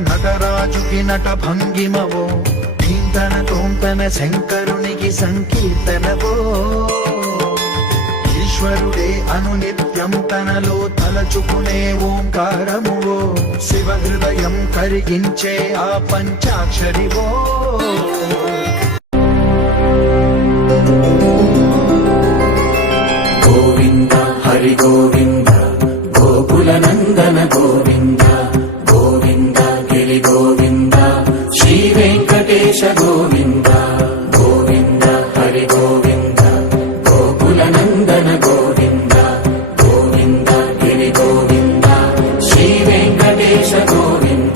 నటరాజుకి నట భంగిమవో ధీంతన తోంతన శంకరునికి సంకీర్తనవో ఈశ్వరుడే అనునిత్యం తనలో తలచుకునే ఓంకారమువో శివ హృదయం కరిగించే ఆ పంచాక్షరివో గోవింద హరి గోవింద గోకుల నందన గోవింద గోవింద గిరి గోవింద శ్రీ వెంకటేశ గోవింద గోవింద హరి గోవింద గోకుల నందన గోవింద గోవింద గిరి గోవింద శ్రీ వెంకటేశ గోవింద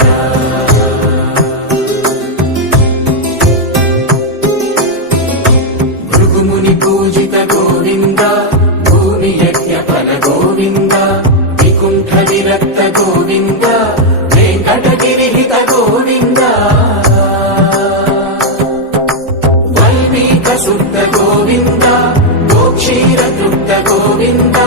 భృగుముని పూజిత గోవింద భూమి యజ్ఞ ఫల గోవింద వికుంఠ విరక్త గోవింద వెంకటగిరిహిత గోవింద వల్మీక శుద్ధ గోవింద గోక్షీర తృప్త గోవింద